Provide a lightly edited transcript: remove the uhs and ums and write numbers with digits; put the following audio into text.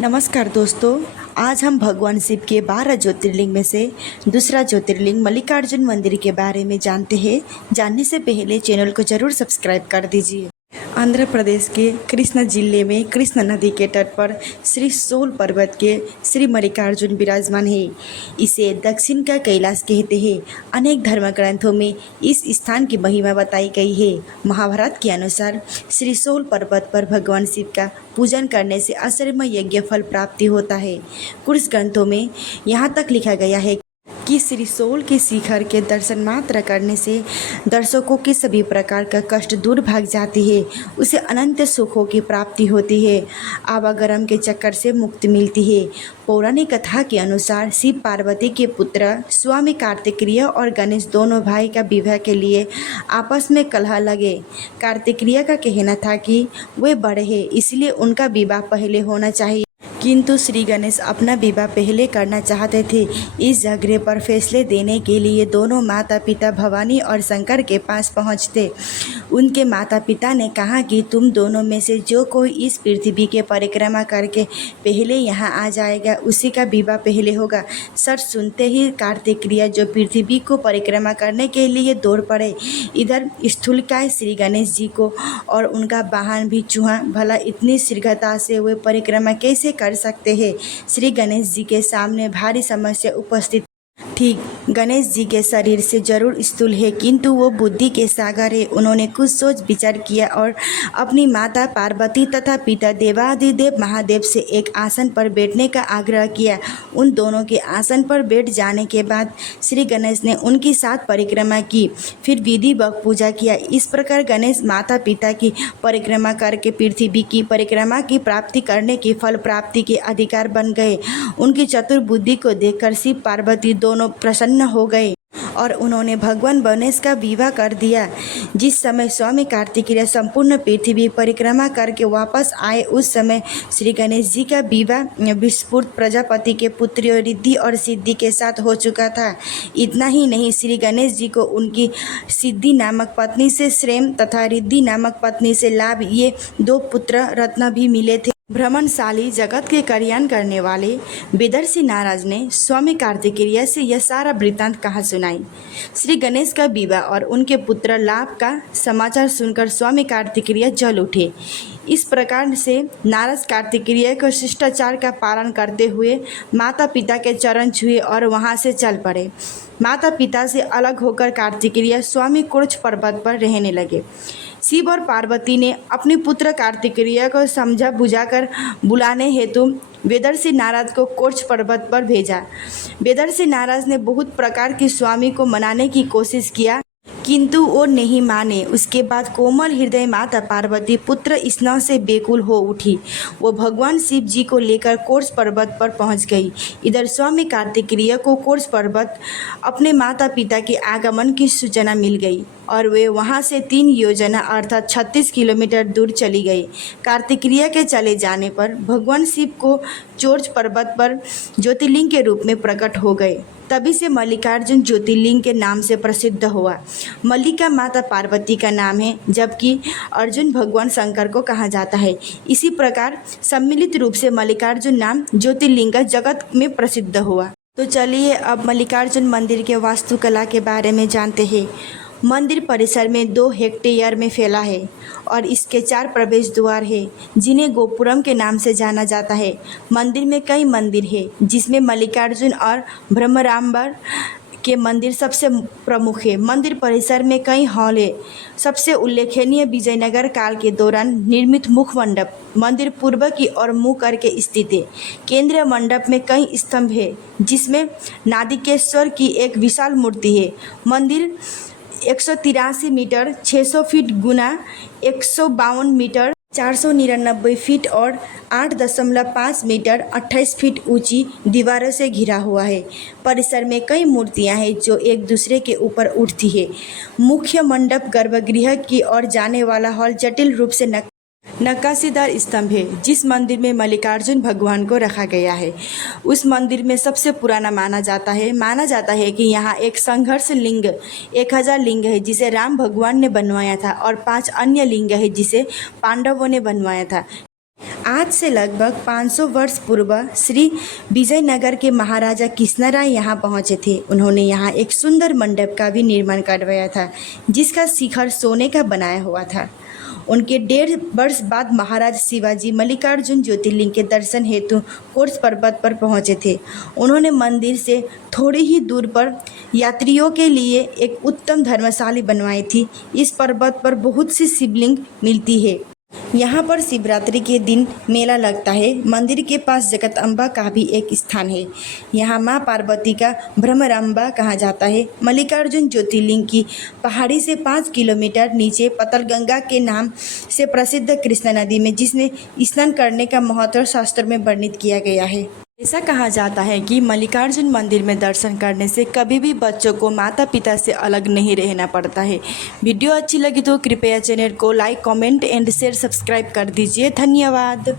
नमस्कार दोस्तों। आज हम भगवान शिव के 12 ज्योतिर्लिंग में से दूसरा ज्योतिर्लिंग मल्लिकार्जुन मंदिर के बारे में जानते हैं। जानने से पहले चैनल को जरूर सब्सक्राइब कर दीजिए। आंध्र प्रदेश के कृष्णा जिले में कृष्णा नदी के तट पर श्री शोल पर्वत के श्री मल्लिकार्जुन विराजमान है। इसे दक्षिण का कैलाश कहते हैं। अनेक धर्म ग्रंथों में इस स्थान की महिमा बताई गई है। महाभारत के अनुसार श्री शोल पर्वत पर भगवान शिव का पूजन करने से आश्चर्यमय यज्ञ फल प्राप्ति होता है। कुछ ग्रंथों में यहाँ तक लिखा गया है कि श्री शोल के शिखर के दर्शन मात्र करने से दर्शकों के सभी प्रकार का कष्ट दूर भाग जाती है। उसे अनंत सुखों की प्राप्ति होती है। आवागमन के चक्कर से मुक्ति मिलती है। पौराणिक कथा के अनुसार शिव पार्वती के पुत्र स्वामी कार्तिकेय और गणेश दोनों भाई का विवाह के लिए आपस में कलह लगे। कार्तिकेय का कहना था कि वे बड़े हैं, इसलिए उनका विवाह पहले होना चाहिए, किंतु श्री गणेश अपना विवाह पहले करना चाहते थे। इस झगड़े पर फैसले देने के लिए दोनों माता पिता भवानी और शंकर के पास पहुंचते। उनके माता पिता ने कहा कि तुम दोनों में से जो कोई इस पृथ्वी के परिक्रमा करके पहले यहाँ आ जाएगा, उसी का विवाह पहले होगा। सर सुनते ही कार्तिकेय जो पृथ्वी को परिक्रमा करने के लिए दौड़ पड़े। इधर स्थूलकाय श्री गणेश जी को और उनका वाहन भी चूहा, भला इतनी शीघ्रता से वे परिक्रमा कैसे कर सकते हैं। श्री गणेश जी के सामने भारी समस्या उपस्थित थी। गणेश जी के शरीर से जरूर स्थूल है, किंतु वो बुद्धि के सागर है। उन्होंने कुछ सोच विचार किया और अपनी माता पार्वती तथा पिता देवादिदेव महादेव से एक आसन पर बैठने का आग्रह किया। उन दोनों के आसन पर बैठ जाने के बाद श्री गणेश ने उनकी साथ परिक्रमा की, फिर विधिवत पूजा किया। इस प्रकार गणेश माता पिता की परिक्रमा करके पृथ्वी की परिक्रमा की प्राप्ति करने की फल प्राप्ति के अधिकार बन गए। उनकी चतुर बुद्धि को देखकर शिव पार्वती दोनों प्रसन्न हो गए और उन्होंने भगवान गणेश का विवाह कर दिया। जिस समय स्वामी कार्तिकेय संपूर्ण पृथ्वी परिक्रमा करके वापस आए, उस समय श्री गणेश जी का विवाह विष्णुपुत्र प्रजापति के पुत्री रिद्धि और सिद्धि के साथ हो चुका था। इतना ही नहीं, श्री गणेश जी को उनकी सिद्धि नामक पत्नी से श्रेम तथा रिद्धि नामक पत्नी से लाभ, ये 2 पुत्र रत्न भी मिले थे। भ्रमणशाली जगत के कल्याण करने वाले वेदर्षि नारद ने स्वामी कार्तिकेय से यह सारा वृत्तांत कहा सुनाई। श्री गणेश का विवाह और उनके पुत्र लाभ का समाचार सुनकर स्वामी कार्तिकेय जल उठे। इस प्रकार से नारद कार्तिकेय को शिष्टाचार का पालन करते हुए माता पिता के चरण छुए और वहां से चल पड़े। माता पिता से अलग होकर कार्तिकेय स्वामी कुर्च पर्वत पर रहने लगे। शिव और पार्वती ने अपने पुत्र कार्तिकेय को समझा बुझाकर बुलाने हेतु वेदर्षि नारद को कुर्च पर्वत पर भेजा। वेदर्षि नारद ने बहुत प्रकार की स्वामी को मनाने की कोशिश किया, किंतु वो नहीं माने। उसके बाद कोमल हृदय माता पार्वती पुत्र स्नेह से बेकुल हो उठी। वो भगवान शिव जी को लेकर कोर्स पर्वत पर पहुंच गई। इधर स्वामी कार्तिकेय को कोर्स पर्वत अपने माता पिता के आगमन की सूचना मिल गई और वे वहां से 3 योजना अर्थात 36 किलोमीटर दूर चली गई। कार्तिकेय के चले जाने पर भगवान शिव को चोर्च पर्वत पर ज्योतिर्लिंग के रूप में प्रकट हो गए। तभी से मल्लिकार्जुन ज्योतिर्लिंग के नाम से प्रसिद्ध हुआ। मल्लिका माता पार्वती का नाम है, जबकि अर्जुन भगवान शंकर को कहा जाता है। इसी प्रकार सम्मिलित रूप से मल्लिकार्जुन नाम ज्योतिर्लिंग का जगत में प्रसिद्ध हुआ। तो चलिए अब मल्लिकार्जुन मंदिर के वास्तुकला के बारे में जानते हैं। मंदिर परिसर में 2 हेक्टेयर में फैला है और इसके 4 प्रवेश द्वार है, जिन्हें गोपुरम के नाम से जाना जाता है। मंदिर में कई मंदिर है, जिसमें मल्लिकार्जुन और ब्रह्मरांबर के मंदिर सबसे प्रमुख है। मंदिर परिसर में कई हॉल है। सबसे उल्लेखनीय विजयनगर काल के दौरान निर्मित मुख्य मंडप मंदिर पूर्व की ओर मुँह करके स्थित है। केंद्रीय मंडप में कई स्तंभ है, जिसमें नादिकेश्वर की एक विशाल मूर्ति है। मंदिर 183 मीटर 600 फीट गुना 152 मीटर 499 फीट और 8.5 मीटर 28 फीट ऊंची दीवारों से घिरा हुआ है। परिसर में कई मूर्तियां हैं जो एक दूसरे के ऊपर उठती है। मुख्य मंडप गर्भगृह की ओर जाने वाला हॉल जटिल रूप से नक्काशीदार स्तंभ है। जिस मंदिर में मल्लिकार्जुन भगवान को रखा गया है, उस मंदिर में सबसे पुराना माना जाता है कि यहाँ एक संघर्ष लिंग 1000 लिंग है, जिसे राम भगवान ने बनवाया था और 5 अन्य लिंग है, जिसे पांडवों ने बनवाया था। आज से लगभग 500 वर्ष पूर्व श्री विजयनगर के महाराजा कृष्णराय यहाँ पहुँचे थे। उन्होंने यहाँ एक सुंदर मंडप का भी निर्माण करवाया था, जिसका शिखर सोने का बनाया हुआ था। उनके 1.5 वर्ष बाद महाराज शिवाजी मल्लिकार्जुन ज्योतिर्लिंग के दर्शन हेतु कोर्स पर्वत पर पहुंचे थे। उन्होंने मंदिर से थोड़ी ही दूर पर यात्रियों के लिए एक उत्तम धर्मशाला बनवाई थी। इस पर्वत पर बहुत सी शिवलिंग मिलती है। यहाँ पर शिवरात्रि के दिन मेला लगता है। मंदिर के पास जगदम्बा का भी एक स्थान है। यहाँ माँ पार्वती का भ्रमरांबा कहा जाता है। मल्लिकार्जुन ज्योतिर्लिंग की पहाड़ी से 5 किलोमीटर नीचे पतलगंगा के नाम से प्रसिद्ध कृष्णा नदी में जिसमें स्नान करने का महत्व शास्त्र में वर्णित किया गया है। ऐसा कहा जाता है कि मल्लिकार्जुन मंदिर में दर्शन करने से कभी भी बच्चों को माता पिता से अलग नहीं रहना पड़ता है। वीडियो अच्छी लगी तो कृपया चैनल को like, comment and share subscribe कर दीजिए। धन्यवाद।